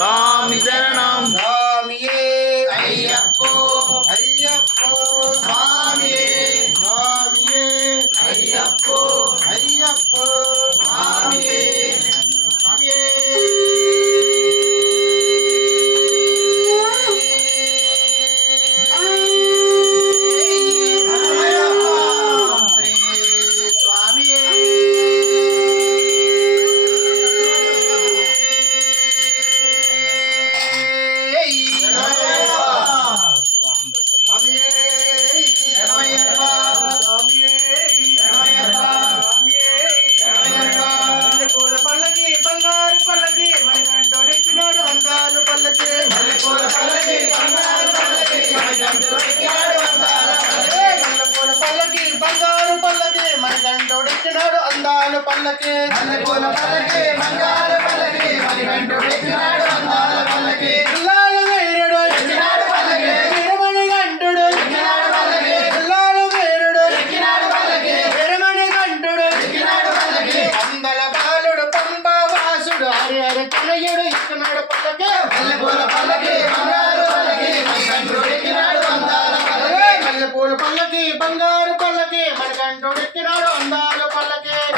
Swami Saranam. Swami పల్లకి. ఇస్తున్నాడు పల్లకి. మల్లెపూల పల్లకి, బంగారు పల్లకి, మణికంఠుడెక్కినాడు అందాల పల్లకి. మల్లెపూల పల్లకి బంగారు పల్లకి. మనకంటూ ఎక్కినాడు అందాలు